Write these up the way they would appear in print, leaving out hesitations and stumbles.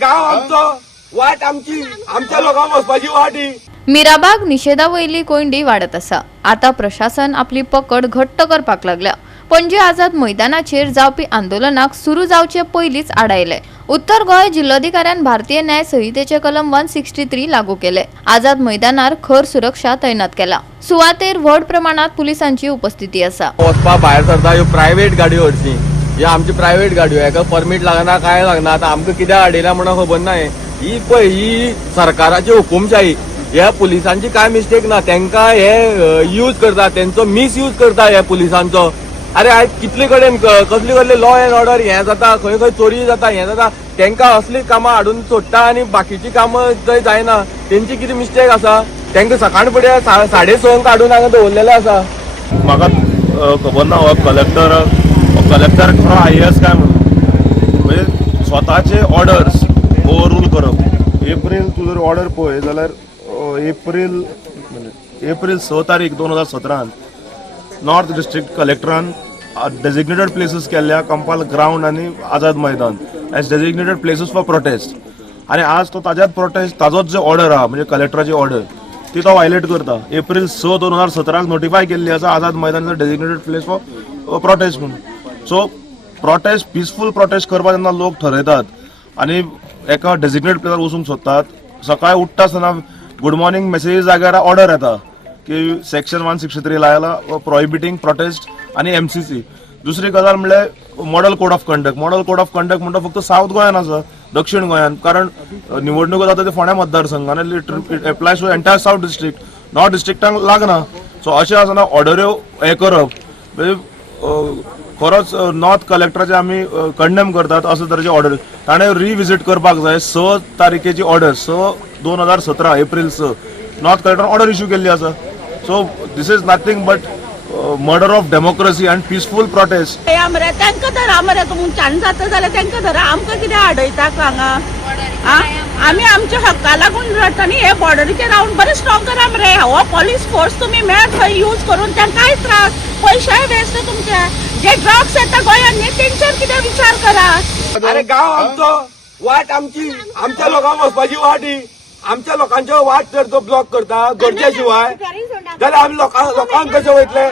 गाव आमचो, वाट आमची, आमच्या लोकांक वचपाची वाट ही. मीराबाग निषेधावयली कोंडी वाढत आसा. आता प्रशासन आपली पकड घट्ट करपाक लागल्या. पणजी आझाद मैदानाचेर जावपी आंदोलनाक सुरू जावचे पयलींच आडायले. उत्तर गोंय जिल्लोधिकाऱ्यान भारतीय न्याय संहितेचे कलम 163 लागू केले. आझाद मैदानार खर सुरक्षा तैनात केला. सुवातेर व्हड प्रमाणात पुलिसांची उपस्थिती आसा. वचपा भायर सरता ह्यो प्रायव्हेट गाडयो हरची, ह्यो आमची प्रायव्हेट गाडयो, हेका परमीट लागना, काय लागना. आता आमकां कित्याक हाडयला म्हणून खबर ना. ही पळय ही सरकाराची हुकुमशाही. ह्या पुलिसांची काय मिस्टेक ना, तांकां हे यूज करता, तेंचो मिसयूज करता ह्या पुलिसांचो. अरे आयज कितले कडेन कसले कसले लॉ एंड ऑर्डर हे जाता, खंय खंय चोरी जाता, हे जाता. तांकां असली कामां हाडून सोडटा आनी बाकीची कामां थंय जायना. तेंची कितें मिस्टेक आसा? तांकां सकाळ फुडें 6:30 हाडून हांगा दवरलेले आसा. म्हाका खबर ना हो कलेक्टर खरो IAS काय म्हणून, म्हणजे स्वताचे ऑर्डर्स ओव्हररूल करप. एप्रील तूं जर ऑर्डर पळय जाल्यार एप्रील 6 तारीख 2017 नॉर्थ डिस्ट्रिक्ट कलेक्टरान डेजिग्नेटेड प्लेसीस केल्ल्या कंपाल ग्राउंड आनी Azad Maidan as designated places for protest. आनी आज तो ताज्याच प्रोटेस्ट ताजोच जो ऑर्डर आहा म्हणजे कलेक्टराची ऑर्डर ती तो वायलेट करता. एप्रील 6, 2017 नोटिफाय केल्ली आसा Azad Maidan designated place for prostate म्हणून. सो प्रोटेस्ट पिसफूल प्रोटेस्ट करपाक जेन्ना लोक ठरयतात आनी एका डेजिग्नेटेड प्लेसार वचूंक सोदतात, सकाळी उठ्ठा आसतना गुड मॉर्निंग मेसेज जाग्यार ऑर्डर येता की सेक्शन 163 लायला प्रोहिबिटिंग प्रोटेस्ट आनी MCC. दुसरी गजाल म्हणल्यार मॉडल कोड ऑफ कंडक्ट म्हणटा फक्त साऊथ गोंयान आसा, दक्षिण गोंयान, कारण निवडणुको जाता ते फोंड्या मतदारसंघान it applies to entire south district, north डिस्ट्रिक्टांक लागना. सो अशें आसतना ऑर्डऱ्यो हे करप म्हणजे खरोच नॉर्थ कलेक्टराचे आमी कंडेम करतात. अशे तरेचे ऑर्डर ताणें रिविजीट करपाक जाय. 6 तारखेची ऑर्डर 6, 2017 एप्रील 6 नॉर्थ कलेक्टरान ऑर्डर इश्यू केल्ली आसा. So this is nothing but murder of democracy and peaceful protest. तांकां धरा मरे, तुमकां चान्स जाता जाल्यार तांकां धरा. आमकां कितें आडयतात हांगा? आमी आमच्या हक्का लागून लढटा न्ही. हे बॉर्डरीचे रावन बरें स्ट्रॉंग करा मरे. हो पोलीस फोर्स तुमी मेळत थंय यूज करून तांकां कांय त्रास, पयशेय वेस्ट तुमचे. जे ड्रग्स येता गोंयांत न्ही तेंचेर कितें विचार करा. अरे गाव आमचो, वाट आमची, आमच्या लोकांक वचपाची वाट ही. आमच्या लोकांच्यो वाट जर तो ब्लॉक करता गरजे शिवाय जाल्यार आमी लोकांक कशें वयतले?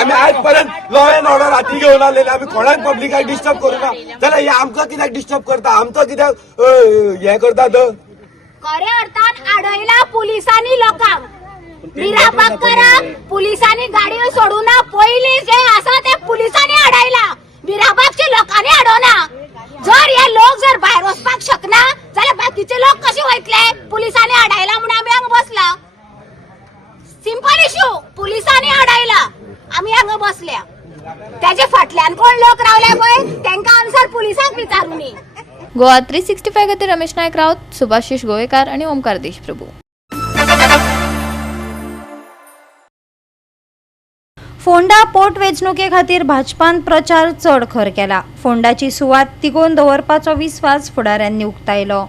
आमी आयज पर्यंत लॉ एंड ऑर्डर हाती घेवन आलेले. आमी कोणाक पब्लिकाक डिस्टर्ब करूना जाल्यार हे आमकां कित्याक डिस्टर्ब करता? आमकां कित्याक हे करतात? खऱ्या अर्थान आडयला पुलिसांनी लोकांक. मीराबागकारांक पुलिसांनी गाडयो सोडूना. पयलीं जे आसा ते पुलिसांनी आडयला, मीराबागच्या लोकांनी आडोना. जर हे लोक जर भायर वचपाक शकना जाल्यार बाकीचे लोक कशे वयतले? पुलिसांनी आडायला म्हणून आमी हांगा बसला. Simple issue. पुलिसांनी आडायला, आमी हांगा बसल्या. त्याचे फाटल्यान कोण लोक रावले पळय तांकां आन्सर पुलिसांक विचारूनी. गोवा 365 खातीर रमेश नायक रावत, सुभाशिश गोवेकार आणि ओमकार देशप्रभू. फोंडा पोट वेंचणुके खातीर भाजपान प्रचार चड खर केला. फोंडाची सुवात तिगोवन दवरपाचो विस्वास फुडाऱ्यांनी उक्तायलो.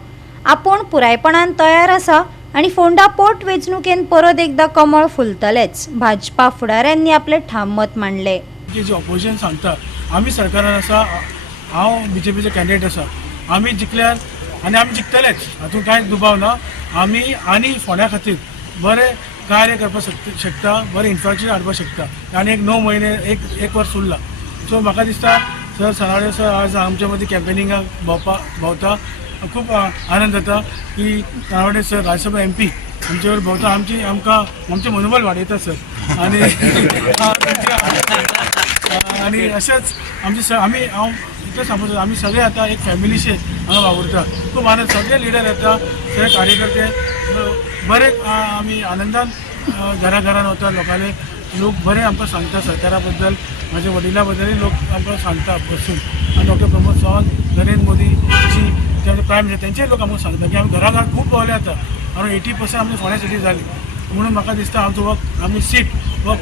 आपूण पुरायपणान तयार आसा आनी फोंडा पोट वेंचणुकेन परत एकदा कमळ फुलतलेच. भाजपा फुडाऱ्यांनी आपले ठाम मत मांडले. जे ऑपोजिशन सांगता आमी सरकारान आसा, हांव BJPचे कॅन्डिडेट आसा, आमी जिखल्यार आनी आमी जिखतलेच, हातूंत कांय दुबाव ना. आमी आनी फोंड्या खातीर बरें कार्य करपाक शकता, बरें इन्फ्रास्ट्रक्चर हाडपाक शकता. आनी एक 9 म्हयने एक वर्स उरला. सो म्हाका दिसता सर सनावडे सर आज आमच्या मदीं कॅम्पेनिंगाक भोंवता. खूब आनंद जाता की सनावडे सर राज्यसभा MP आमचे वर भोंवता. आमचें मनोबल वाडयता सर. आनी अशेंच आमी हांव इतलें सांगता आमी सगळे आतां एक फॅमिलीशे हांगा वावुरता. खूब आनंद. सगळे लिडर येता, सगळे कार्यकर्ते बरे. आमी आनंदान घरान वता. लोकांले लोक बरें आमकां सांगता सरकारा बद्दल, म्हाज्या वडिलां बद्दलूय लोक आमकां सांगता बसून. आनी डॉक्टर प्रमोद सावंत, नरेंद्र मोदीची प्रायम मिनिस्टर तेंचेय लोक आमकां सांगता की आमी घरान खूब भोंवले आतां. अरावंड 80% आमची फोंड्या सिटी जाली. म्हणून म्हाका दिसता आमचो वक्त आमी सीट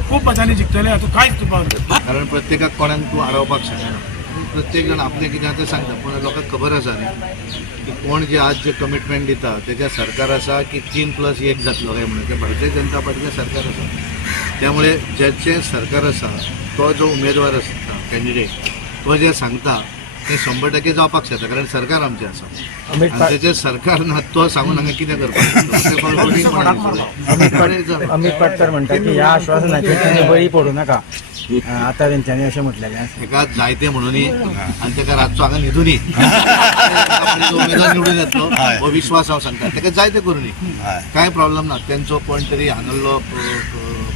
खूब मतांनी जिखतले. हातूंत कांयच दुबाव ना. कारण प्रत्येकाक कोणाक तूं आडोवपाक शकना. प्रत्येक जाण आपलें कितें तें सांगता. पूण लोकांक खबर आसा न्ही की कोण जे आज जे कमिटमेंट दिता तेच्या सरकार आसा की 3+1 जातलो काय म्हणून. ते भारतीय जनता पार्टीचें सरकार आसा. त्यामुळे जेचें सरकार आसा तो जो उमेदवार आसता कॅन्डिडेट तो जे सांगता ते 100% जावपाक शकता कारण सरकार आमचें आसा आनी तेजें सरकार ना तो सांगून हांगा कितें करपाक अमित पाटकर म्हणटा की ह्या आश्वासनाचेर तेणी बळी पडू नाका आतां तेंच्यांनी अशें म्हटलेलें आसा तेका जायते म्हणूनी आनी तेका रातचो हांगा न्हिदुनी उमेदवार निवडून येतलो हो विश्वास हांव सांगता तेका जायते करुनी कांय प्रॉब्लेम ना तेंचो कोण तरी हांगलो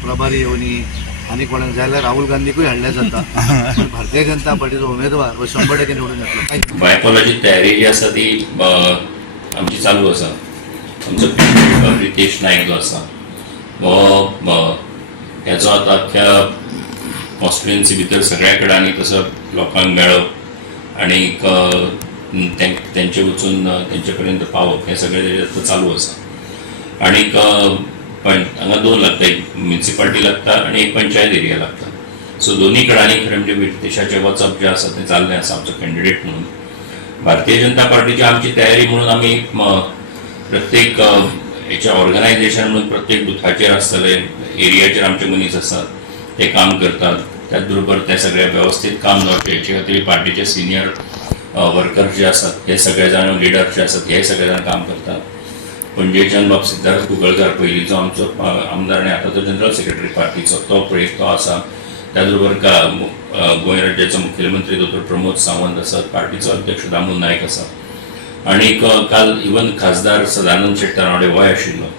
प्रभारी येवनी आनी कोणाक जाय जाल्यार राहुल गांधीकूय हाडलें जाता पण भारतीय जनता पार्टीचो उमेदवार हो 100% निवडून येतलो बायपॉलाची तयारी जी आसा ती आमची चालू आसा आमचो रितेश नायक जो आसा हो हेचो आतां अख्ख्या कॉन्स्टिट्युएन्सी भितर सगळ्या कडेन तसो लोकांक मेळप आनीक तेंचे वचून तेंचे पर्यंत पावप हें सगळें तेजें चालू आसा आनीक पण हांगा 2 लागता एक म्युनिसिपालिटी लागता आनी एक पंचायत एरिया लागता सो दोनी कडांनी खरें म्हणजे देशाचें वचप जें आसा तें जाल्लें आसा आमचो कॅन्डिडेट म्हणून भारतीय जनता पार्टीची आमची तयारी म्हणून आमी प्रत्येक हेच्या ऑर्गनायझेशन म्हणून प्रत्येक बुथाचेर आसतले एरियाचेर आमचे मनीस आसात ते काम करतात त्याच बरोबर ते सगळे वेवस्थीत काम जावचें हेचे खातीर पार्टीचे सिनियर वर्कर्स जे आसात हे सगळे जाण लिडर्स जे आसात हे सगळे जाण काम करतात पणजेच्यान बाब सिद्धार्थ कुंकळकार पयलींचो आमचो आमदार आनी आतांचो जनरल सेक्रेटरी पार्टीचो तो पळय तो आसा त्याच बरोबर गोंय राज्याचो मुखेलमंत्री डॉ प्रमोद सावंत आसात पार्टीचो अध्यक्ष दामू नायक आसा आनीक काल इवन खासदार सदानंद शेट तरावडे हो आशिल्लो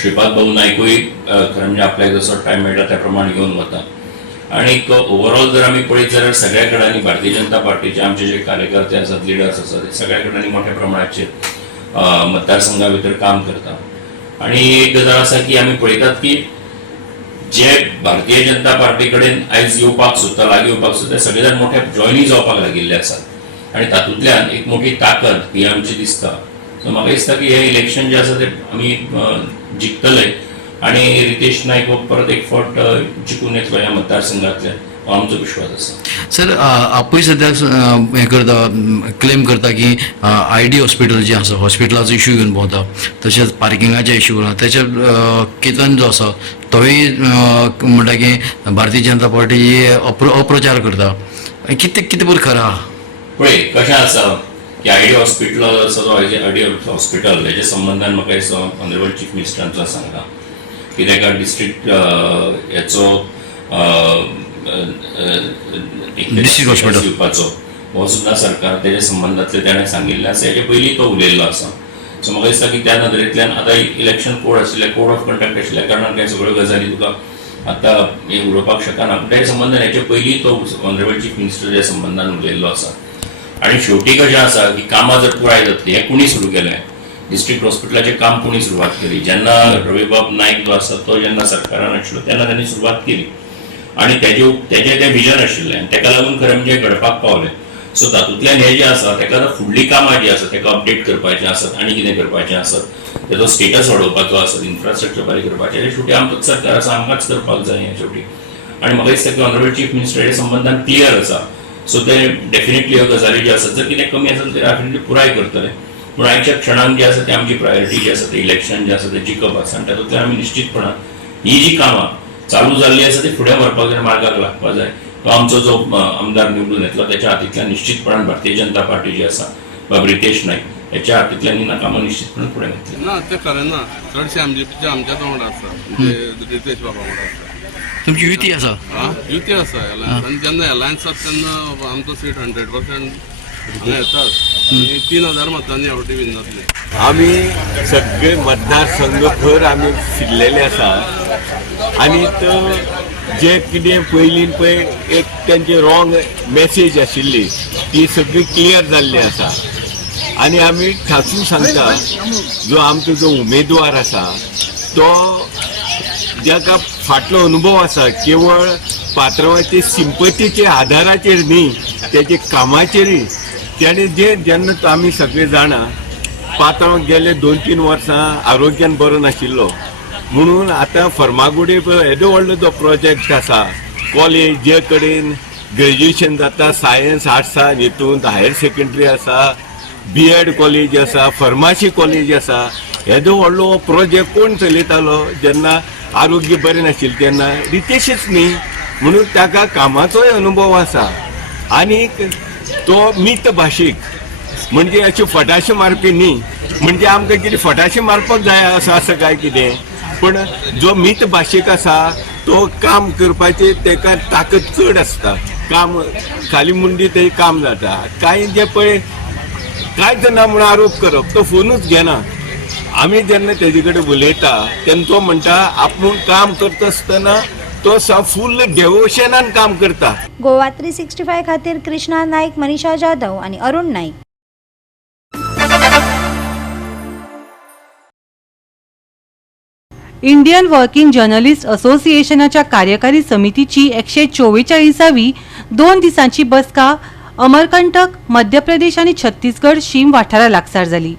श्रीपाद भाऊ नायकूय खरें म्हणजे आपल्याक जसो टायम मेळटा त्या प्रमाणे घेवन वता आनीक ओवरऑल जर आमी पळयत जाल्यार सगळ्या कडेनी भारतीय जनता पार्टीचे आमचे जे कार्यकर्ते आसात लिडर्स आसात ते सगळ्या कडेनी मोठ्या प्रमाणाचेर मतदारसंघा भितर काम करता आनी एक गजाल आसा की आमी पळयतात की जे भारतीय जनता पार्टी कडेन आयज येवपाक सोदता लागीं येवपाक सोदता ते सगळे जाण मोठ्या जॉयनी जावपाक लागिल्ले आसात आनी तातूंतल्यान एक मोठी ताकद ही आमची दिसता सो म्हाका दिसता की हे इलेक्शन जे आसा ते आमी जिखतले आनी रितेश नायक हो परत एक फावट जिखून येतलो ह्या मतदारसंघांतल्यान हो आमचो विश्वास आसा सर आपूय सद्याक हें करता क्लेम करता की ID हॉस्पिटल जें आसा हॉस्पिटलाचो इश्यू घेवन भोंवता तशेंच पार्किंगाचे इश्यू आसा तेच्या केतन जो आसा तोय म्हणटा की भारतीय जनता पार्टी अप्रचार करता कितें पळय खरें आहा पळय कशें आसा की ID हॉस्पिटल आसा जो ID हॉस्पिटल हेच्या संबंधान म्हाका दिसता ऑनरेबल चीफ मिनिस्टरांचो सांगला की ताका डिस्ट्रिक्ट हेचो डिस्ट्रिक्ट हॉस्पिटल दिवपाचो हो सुद्दां सरकार तेच्या संबंधांतले ताणें सांगिल्लें आसा हेचे पयलीं तो उलयल्लो आसा सो म्हाका दिसता की त्या नदरेंतल्यान आतां इलेक्शन कोड आशिल्लें कोड ऑफ कंडक्ट आशिल्ल्या कारणान कांय सगळ्यो गजाली तुका आतां हे उलोवपाक शकना पूण त्या संबंधान हेचे पयलीं तो ऑनरेबल चीफ मिनिस्टराच्या संबंधान उलयल्लो आसा आनी शेवटी कशें आसा की कामां जर पुराय जातली हें कुणी सुरू केलें डिस्ट्रिक्ट हॉस्पिटलाचें काम कोणी सुरवात केली जेन्ना रविबाब नायक जो आसा तो जेन्ना सरकारान आशिल्लो तेन्ना तांणी सुरवात केली आनी तेजें तें विजन आशिल्लें तेका लागून खरें म्हणजे घडपाक पावलें सो तातूंतल्यान हें जें आसा तेका फुडलीं कामां जीं आसा तेका अपडेट करपाचें आसत आनी कितें करपाचें आसत तेजो स्टेटस वाडोवपाचो आसत इन्फ्रास्ट्रक्चर बरें करपाचें हें शेवटी आमचोच सरकार आसा आमकांच करपाक जाय हें शेवटी आनी म्हाका दिसता की ऑनरेबल चीफ मिनिस्टराच्या संबंधान क्लियर आसा सो ते डेफिनेटली ह्यो गजाली ज्यो आसात जर कितें कमी आसत ते डेफिनेटली पुराय करतले पूण आयच्या क्षणांक जे आसा ते आमची प्रायोरिटी जी आसा ते इलेक्शन जे आसा ते जिखप आसा आनी तातूंतल्यान आमी निश्चितपणान ही जी कामां चालू जाल्ली आसा ती फुडें व्हरपाक जाय मार्गाक लागपाक जाय तो आमचो जो आमदार निवडून येतलो त्याच्या हातींतल्यान निश्चितपणान भारतीय जनता पार्टी जी आसा बाब रितेश नायक हेच्या हातींतल्यान ही कामां निश्चितपणान फुडें घेतली ना ते खरें ना चडशे आमच्या वांगडा आसा रितेश बाबा वांगडा आसा तुमची युती आसा युती आसा आनी जेन्ना अलायन्स आसा तेन्ना आमचो सीट 100% हांगा येतात आनी 3000 मतांनी हेवटी विन जातले आमी सगळे मतदारसंघ भर आमी फिरलेले आसा आनी जे कितें पयलीं पळय एक तेंची रॉंग मेसेज आशिल्ली ती सगळी क्लियर जाल्ली आसा आनी आमी ठासून सांगता जो आमचो जो उमेदवार आसा तो जाका फाटलो अनुभव आसा केवळ पात्रांवाचे सिंपतीचे आधाराचेर न्ही तेजे कामाचेरय त्याने जेन्ना आमी सगळे जाणा पात्रांव गेले 2-3 वर्सां आरोग्यान बरो नाशिल्लो म्हणून आतां फर्मागुडी येदो व्हडलो जो प्रोजेक्ट आसा कॉलेज जे कडेन ग्रॅज्युएशन जाता सायन्स आर्ट्सान हितून हायर सेकंडरी आसा BEd कॉलेज आसा फार्मासी कॉलेज आसा येदो व्हडलो प्रोजेक्ट कोण चलयतालो जेन्ना आरोग्य बरें नाशिल्लें तेन्ना रितेशच न्ही म्हणून ताका कामाचोय अनुभव आसा आणि तो मित भाशीक म्हणजे अशी फटाशे मारपी न्ही, म्हणजे आमकां कितें फटाशे मारपाक जाय असं काय कितें, पण जो मित भाशीक आसा तो काम करपाची तेका ताकद चड आसता, काम खाली मुंडी ते काम जाता. कांय जे पळय कांयच ना म्हणून आरोप करप, तो फोनूच घेना. आमी जेन्ना तेजे कडेन उलयता तेन्ना तो म्हणटा आपूण काम करता आसतना तो फुल डेवोशनान काम करता. गोवा 365 खातीर कृष्णा नाईक, मनीषा जाधव आणि Arun Naik. Indian working journalist असोसिएशनाच्या कार्यकारी समितीची 144वी 2 दिसांची बसका अमरकंटक, मध्य प्रदेश आणि छत्तीसगड शीम वाठारा लागसार जाली.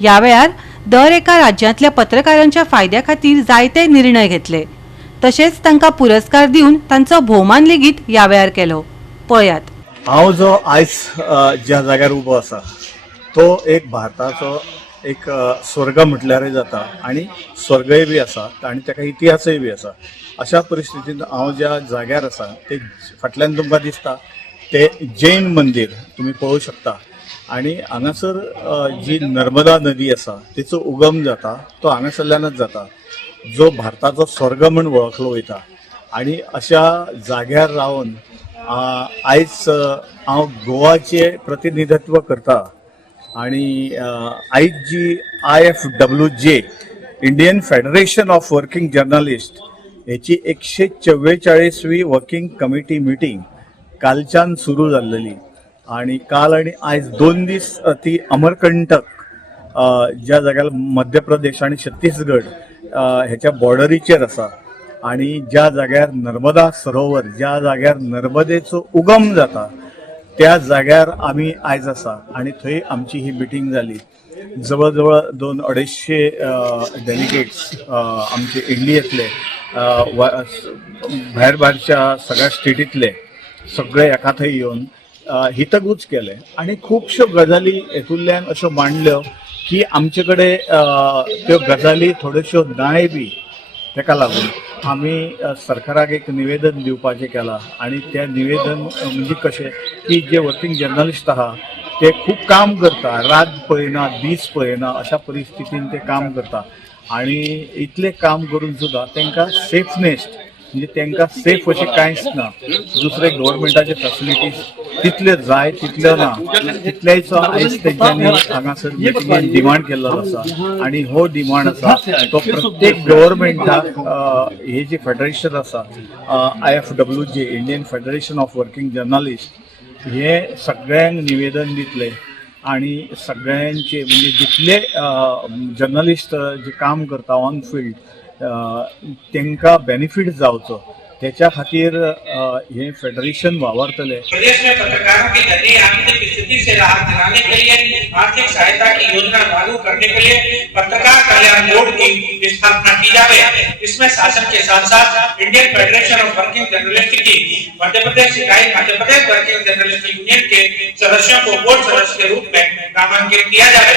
या वेळार दर एका राज्यांतल्या पत्रकारांच्या फायद्या खातीर जायते निर्णय घेतले. तशेंच तांकां पुरस्कार दिवन तांचो भोवमान लेगीत ह्या वेळार केलो. पळयात. हांव जो आयज ज्या जाग्यार उबो आसा तो एक भारताचो एक स्वर्ग म्हटल्यारय जाता आणि स्वर्गय बी आसा आणि ताका इतिहासय बी आसा. अशा परिस्थितींत हांव ज्या जाग्यार आसा ते फाटल्यान तुमकां दिसता ते जैन मंदिर तुमी पळोवं शकता. आणि हांगासर जी नर्मदा नदी आसा तिचो उगम जाता तो हांगासरल्यानच जाता, जो भारताचो स्वर्ग म्हूण वळखलो वयता. आणि अशा जाग्यार रावन आयज हांव गोवाचें प्रतिनिधित्व करता. आणि आयज जी IFWJ Indian federation of working journalist हेची 144वी वर्किंग कमिटी मिटींग कालच्यान सुरू जाल्ली. आणि काल आणि आयज 2 दीस ती अमरकंटक ज्या जाग्यार मध्य प्रदेश आणि छत्तीसगड ह्याच्या बॉर्डरीचेर आसा आणि ज्या जाग्यार नर्मदा सरोवर, ज्या जाग्यार नर्मदेचो उगम जाता त्या जाग्यार आमी आयज आसा. आणि थंय आमची ही मिटींग जाली. जवळ जवळ 200-250 डेलिगेट्स आमचे इंडियेतले, भायर भायरच्या सगळ्या स्टेटीतले सगळे एका थंय येवन हितगूज केले. आणि खुबश्यो गजाली हेतूंतल्यान अश्यो मांडल्यो की आमचे कडेन त्यो गजाली थोड्योश्यो नाय बी. ताका लागून आमी सरकाराक एक निवेदन दिवपाचें केलां. आणि त्या निवेदन म्हणजे कशें की जे वर्किंग जर्नलिस्ट आहा ते खूब काम करता, रात पळयना, दीस पळयना, अशा परिस्थितीन ते काम करता. आणि इतले काम करून सुद्दां तांकां सेफनेस म्हणजे तांकां सेफ अशें कांयच ना. दुसरे गव्हर्मेंटाचे फॅसिलिटीज तितले जाय तितल्यो ना. तितलेच आयज तेंच्यांनी हांगासर मिटिंगेन डिमांड केल्लो आसा. आणि हो डिमांड आसा तो प्रत्येक गव्हर्मेंटाक हे जे फेडरेशन आसा IFWJ Indian federation of working journalist हे सगळ्यांक निवेदन दितले. आणि सगळ्यांचे म्हणजे जितले जर्नलिस्ट जे काम करता ऑन फील्ड तांकां बेनिफीट जावचो त्याच्या खातीर हे फेडरेशन वावरतले. प्रदेश में पत्रकारों के जरिए आर्थिक स्थिति से राहत दिलाने के लिए आर्थिक सहायता की योजना लागू करने के लिए पत्रकार कल्याण बोर्ड की स्थापना की जाए. इसमें शासन के साथ साथ Indian federation of working journalist की मध्य प्रदेश इकाई Madhya Pradesh working journalist union के सदस्यों को बोर्ड सदस्य के रूप में नामांकित किया जाए.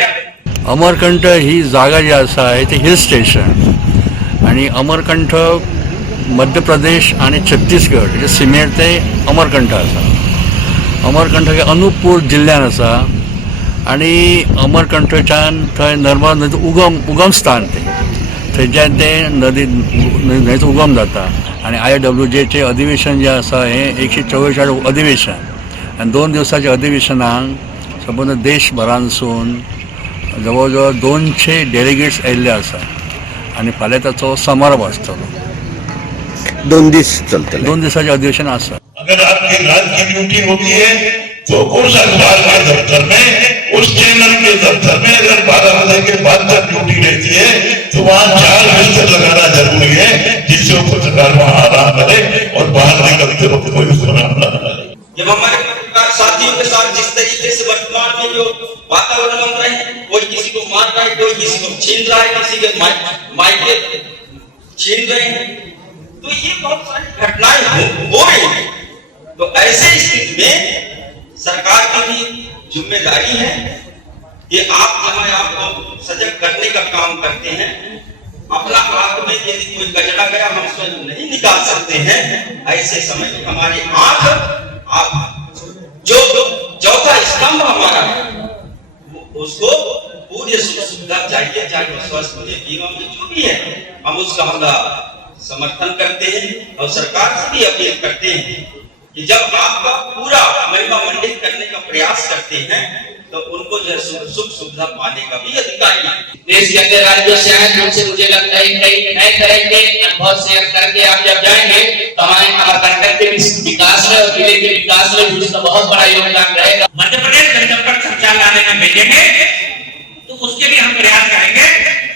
अमरकंठ ही जागा जी आसा ते हिल स्टेशन आणि अमरकंठ मध्य प्रदेश आणि छत्तीसगड हे सीमेर ते अमरकंठ आसा. अमरकंठ हे अनूपपूर जिल्ह्यान आसा. आणि अमरकंठच्यान थंय नर्मदा नदी उगम स्थान ते थंयच्यान ते न्हंयचो उगम जाता. आणि IFWJचे अधिवेशन जे आसा हे 144 अधिवेशन. आणि 2 दिवसाच्या अधिवेशनाक संपूर्ण देशभरांसून जवळ जवळ 200 डेलिगेट्स आयिल्ले आसा. आणि फाल्यां ताचो समारोप आसतलो. 2 दिस चलते. 2 दिवसाचे अधिवेशन आसा. अगर आपकी रात की ड्यूटी होती है तो उस अखबार के दफ्तर में, उस चैनल के दफ्तर में अगर 12 बजे के बाद तक ड्यूटी रहती है तो वहाँ 4 बिस्तर लगाना जरूरी है जिससे वो पत्रकार वहाँ आराम करे और बाहर निकलते वक्त कोई उसको आराम न करे. जब हमारे पत्रकार साथियों के साथ जिस तरीके से वर्तमान में जो वातावरण बन रहे हैं, कोई किसी को मार रहा है, कोई किसी को छीन रहा है, किसी के मायके छीन रहे हैं, तो ये बहुत सारी घटनाएं हो रही हैं. तो ऐसे स्थिति में सरकार की भी जिम्मेदारी है कि आप हमें आपको सजग करने का काम करते हैं. अपना आंख में यदि कोई कचरा गया हम उसको नहीं निकाल सकते हैं, ऐसे समय हमारी आंख आप जो चौथा स्तंभ हमारा है उसको पूरी सुविधा चाहिए, चाहे वो स्वास्थ्य मुझे बीमा में जो भी है हम उसका समर्थन करते हैं और सरकार से भी अपील करते हैं कि जब आपका पूरा महिमा मंडित करने का प्रयास करते हैं तो उनको जो सुख सुविधा पाने का भी अधिकार है। देश के अन्य राज्यों से आए जिनसे मुझे लगता है कई नए तरह के अनुभव शेयर करके आप जब जाएंगे तो हमारे अमरकंटक के विकास में और जिले के विकास में भी उसका बहुत बड़ा योगदान रहेगा। मध्य प्रदेश जनसंपर्क संचार लाने में भेजेंगे तो उसके लिए हम प्रयास करेंगे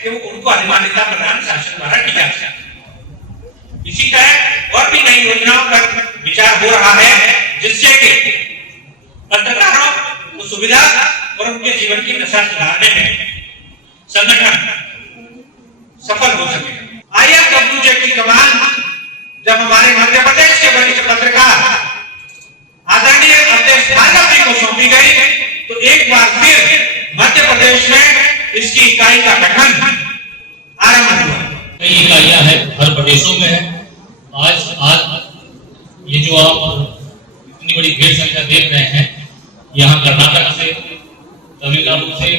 कि वो उनको अधिमान्यता प्रदान शासन द्वारा की जा सके। इसी तरह और भी नई योजनाओं पर विचार हो रहा है जिससे कि पत्रकारों को सुविधा और उनके जीवन की दशा सुधारने में संगठन सफल हो सके। IRWJ की कमान जब हमारे मध्य प्रदेश के वरिष्ठ पत्रकार आदरणीय अवधेश भार्गव जी को सौंपी गई तो एक बार फिर मध्य प्रदेश में इसकी इकाई का गठन आरंभ हुआ। कई इकाइयां हैं हर प्रदेशों में है। आज ये जो आप इतनी बड़ी भीड़ संख्या देख रहे हैं यहाँ कर्नाटक से, तमिलनाडु से,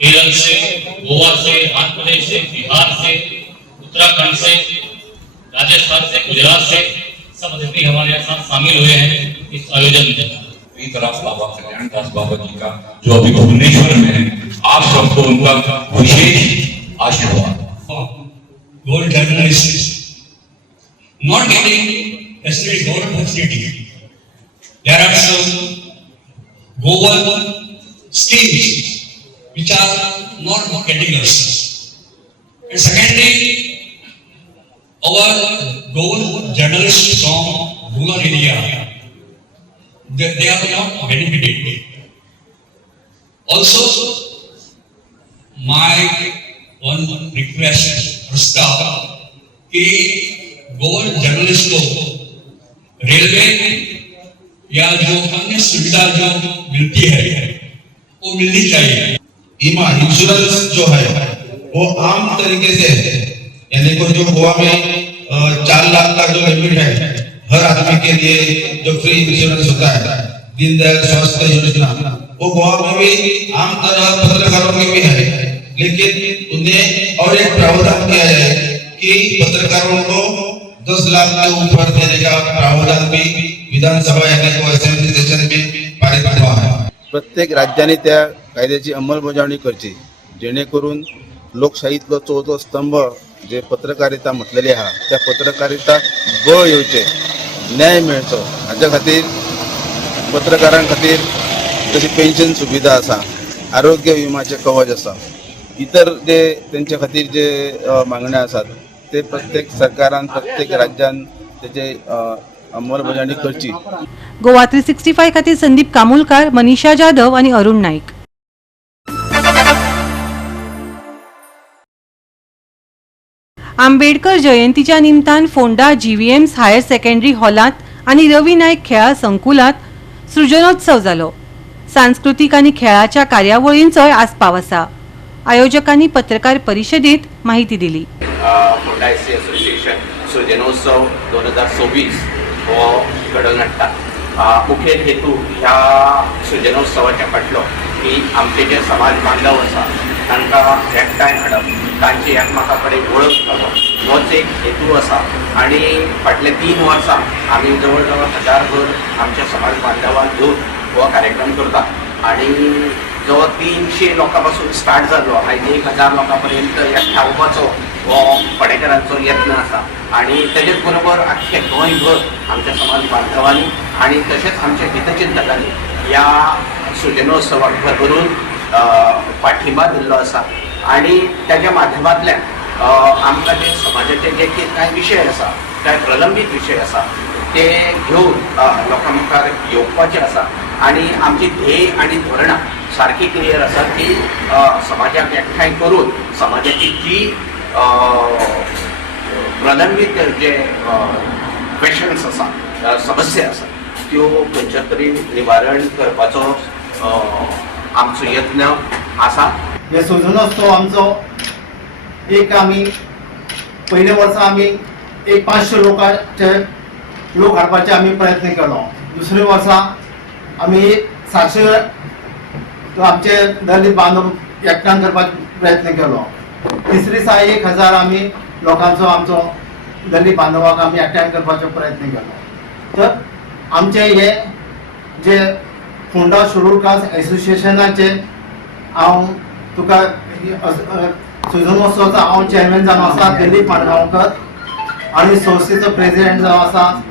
केरल से, गोवा से, आंध्र प्रदेश से, बिहार से, उत्तराखंड से, राजस्थान से, गुजरात से सब अतिथि हमारे साथ शामिल हुए हैं इस आयोजन में। तरफ बाबा कल्याण दास बाबा जी का जो अभी भुवनेश्वर में है, आप सबको उनका विशेष आशीर्वाद। Gold journalists not getting facility, government facility. There are some gold schemes which are not getting us. And secondly, our gold journalists from rural area, they are not benefited. Also, my one request प्रस्ताव कि gold journalist को railway या जो अन्य सुविधा जो मिलती है वो मिलनी चाहिए। बीमा इंश्योरेंस जो है वो आम तरीके से है, यानी को जो गोवा में 4 लाख का जो लिमिट है हर आदमी के लिए जो फ्री इंश्योरेंस होता है, दीनदयाल स्वास्थ्य योजना, वो गोवा में भी आम तरह पत्रकारों के भी है, लेकिन उन्हें और एक प्रावधान किया जाए कि पत्रकारों को 10 लाख के ऊपर देने का प्रावधान भी विधानसभा यानी को असेंब्ली सेशन में पारित हुआ है। प्रत्येक राज्याने त्या कायद्याची अंमलबजावणी करची जेणेकरून लोकशाहीतलो चौथो स्तंभ जे पत्रकारिता म्हटलेली आहा त्या पत्रकारिताक बळ येवचे, न्याय मेळचो हाच्या खातीर पत्रकारां खातीर जशी पेन्शन सुविधा आसा, आरोग्य विमाचे कवच आसा, इतर जे त्यांच्या खातीर जे मागण्या आसात ते प्रत्येक सरकारान प्रत्येक राज्यान त्याचे अंमलबजावणी करची। गोवा 365 खातीर संदीप कामुलकार, मनीषा जाधव आणि अरुण नाईक। आंबेडकर जयंतीच्या निमतान फोंडा GVMs हायर सेकंडरी हॉलात आणि रवी नाईक खेळा संकुलात सृजनोत्सव जालो। सांस्कृतिक आणि खेळाच्या कार्यावळींचोय आस्पाव आसा। आयोजकांनी पत्रकार परिषदेत माहिती दिली। फोंडा एससी असोसिएशन सृजनोत्सव 2024 हो घडोवन हाडटा। मुखेल हेतू ह्या सृजनोत्सवाच्या फाटलो की आमचे जे समाज बांधव आसा तांकां एकठांय हाडप, तांची एकमेका कडेन वळख करप होच एक हेतू आसा। आनी फाटले 3 वर्सां आमी जवळ जवळ 1000 भर आमच्या समाज बांधवांक घेवन हो कार्यक्रम करता आनी जो 300 लोकां पासून स्टार्ट जालो आयज 1000 लोकां पर्यंत एकठांवपाचो हो पडेकरांचो यत्न आसा। आनी तेजेच बरोबर आख्खे गोंयभर आमच्या समाज बांधवांनी आनी तशेंच आमच्या हितचिंतकांनी ह्या सृजनोत्सवाक भरभरून पाठिंबा दिल्लो आसा। आनी त्याच्या माध्यमांतल्यान आमकां जे समाजाचे जे कांय विशय आसा, कांय प्रलंबीत विशय आसा ते घेवन लोकां मुखार येवपाचे आसा। आनी आमची ध्येय आनी धोरणां सारकी क्लियर आसा की समाजाक एकठांय करून समाजाची जी प्रलंबीत जे क्वेश्चन्स आसा, समस्या आसा त्यो खंयच्या तरी निवारण करपाचो आमचो यत्न आसा। हे सृजनोत्सव आमचो एक आमी पयल्या वर्सा आमी एक 500 लोक हाडपाचे आमी प्रयत्न केलो। दुसऱ्या वर्सा आमी 700 आमचे दलित बांधव एकठांय करपाचो प्रयत्न केलो. तिसरी दिसा 1000 आमी लोकांचो आमचो दलित बांधवाक आमी एकठांय करपाचो प्रयत्न केलो. तर आमचे हे जे फोंडा शेड्यूल कास्ट एसोसिएशनाचे हांव तुका सुजनोत्सवाचो हांव चेअरमॅन जावन आसा दिलीप माणगांवकर आणि संस्थेचो प्रेसिडेंट जावन आसा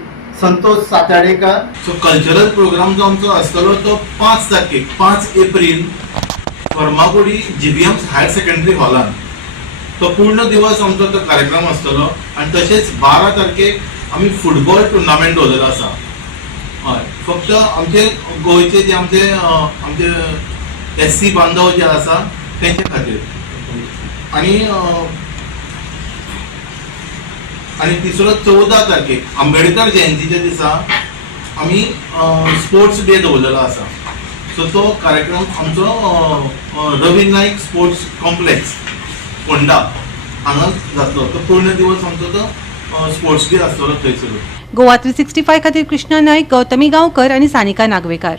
Santosh Satadekar. So cultural programme जो आमचो आसतलो तो 5 तारखेक 5 April Farmagudi GBM higher secondary हॉलान तो पूर्ण दिवस आमचो तो कार्यक्रम आसतलो. आणि तशेंच 12 तारखेक आमी फुटबॉल टुर्नामेंट दवरलेलो आसा. हय, फक्त आमचे गोंयचे जे आमचे SC बांधव जे आसा तेंचे खातीर. आणि तिसरो 14 तारखेक आंबेडकर जयंतीच्या दिसा आमी स्पोर्ट्स डे दवरलेलो आसा. सो तो कार्यक्रम आमचो रवी नाईक स्पोर्ट्स कॉम्प्लेक्स फोंडा हांगा जातलो. तो पूर्ण दिवस आमचो तो स्पोर्ट्स डे आसतलो थंयसर. गोवा 365 खातीर कृष्णा नायक, गौतमी गांवकर आणि सानिका नागवेकार.